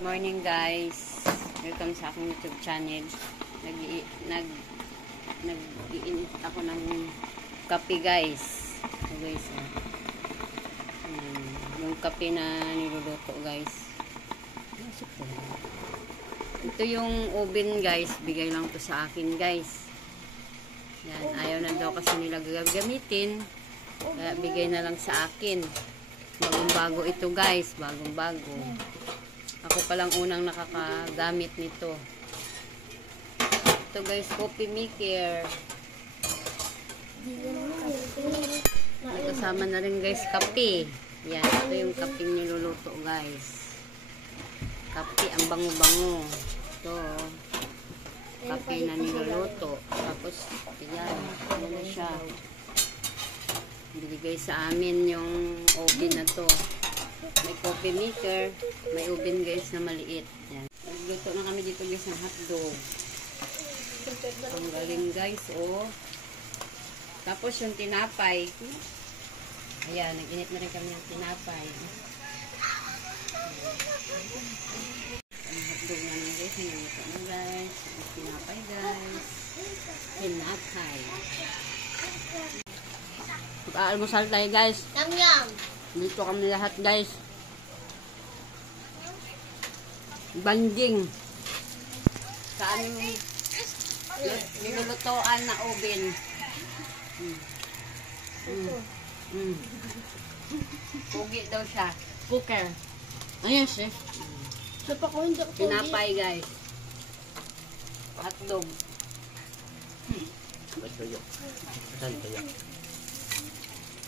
Good morning guys. Welcome sa aking YouTube channel. Nag-iinit ako ng kape guys. So guys, yung kape na niluluto guys. Ito yung oven guys. Bigay lang to sa akin guys. Yan, ayaw na daw kasi nila gagamitin. Kaya bigay na lang sa akin. Bagong-bago ito guys. Bagong-bago. Ako palang unang nakakagamit nito. Ito guys, coffee maker. Nagkasama na rin guys kape. Yan, ito yung kape niluluto guys. Kape, ang bango-bango. Ito, kape na niluluto. Tapos, yan, yan na siya. Binigay sa amin yung oven na to. May coffee maker, may oven guys na maliit. Yan. Nagluto na kami dito guys ng hotdog. Ang galing guys, oh. Tapos yung tinapay. Ayan, nag-init na rin kami ng tinapay. Ang hotdog na naman guys, nagluto na guys. Ang tinapay guys. Tinapay. Mag-aalmusal tayo guys. Yum-yum. Dito kami lahat guys. Banding. Sa aming nilulutoan na oven. Pugi daw siya. Cooker. Ayan chef. So, pa ko hindi ako Pinapay guys. Hotdog. Tuyo. Saan tuyo?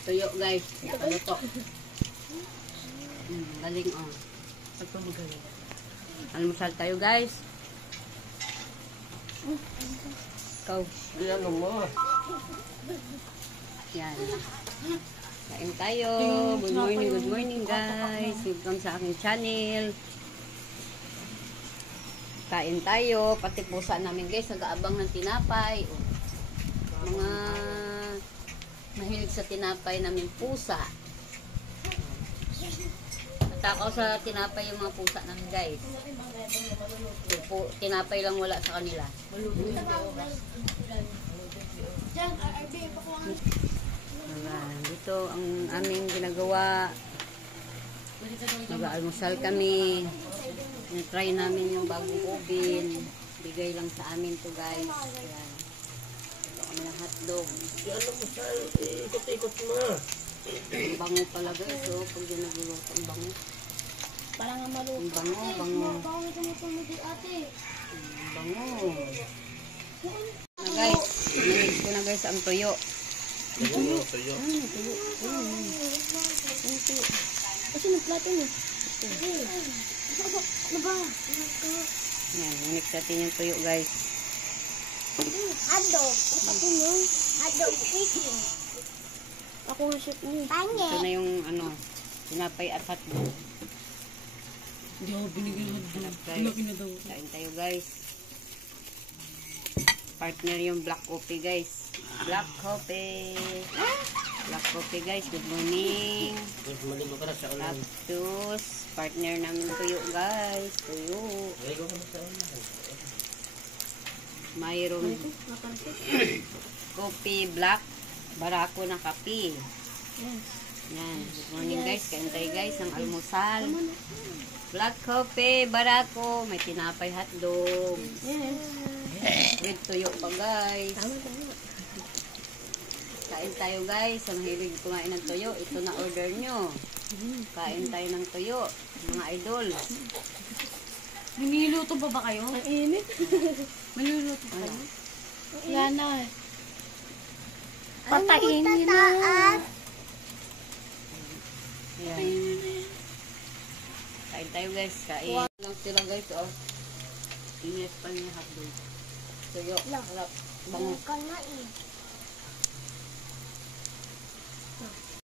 Tuyo guys. Nakaluto. Galing oh. Ito magaling. Almusal tayo guys. Ikaw. Ilan mo? Yan. Kain tayo. Good morning guys. Welcome sa aking channel. Kain tayo. Pati pusa namin guys. Nag-aabang ng tinapay. Mga mahilig sa tinapay namin pusa. Natakaw sa tinapay yung mga pusa namin guys. Tinapay lang wala sa kanila. Dito ang aming ginagawa. Nag-almusal kami. Try namin yung bagong oven. Bigay lang sa amin to guys. Ayan. Ito kami ng hotdog. Ikot-ikot mo. Ang bango pala guys. So, pag ginaguluto ang bango. Parang nga maluto. Ang bango. Bango tumutumuti ate. Ang bango. Na guys, minix ko na guys ang tuyo. Tuyo. Tuyo. Kasi nagplato niya. Ano ba? Yan, minix natin yung tuyo guys. Hotdog. Ako yun. Hotdog chicken. Ako nga chef niya. Ito na yung ano, tinapay at hotdog. Hindi ako binigyan ng hotdog. Kain tayo guys. Partner yung black coffee guys. Black coffee. Black coffee guys. Good morning. Maligo ka na sa ulan. Tapos, partner namin tuyo guys. Tuyo. Maligo ka na sa ulan. Mayroong coffee black. Barako na kape. Yan. Good morning guys. Kain tayo guys ng almusal. Black coffee, barako. May tinapay hotdog. With tuyo pa guys. Kain tayo guys. Ang hilig kumain ng tuyo. Ito na order nyo. Kain tayo ng tuyo. Mga idol. Niluluto pa ba kayo? Ang init. Maluluto pa kayo? Yan na. Patayin niyo na. Ayan. Kain tayo guys. Kain lang sila guys. Oh. Inis pa niya hotdog. Tuyo. Harap. Bango. Ka na eh.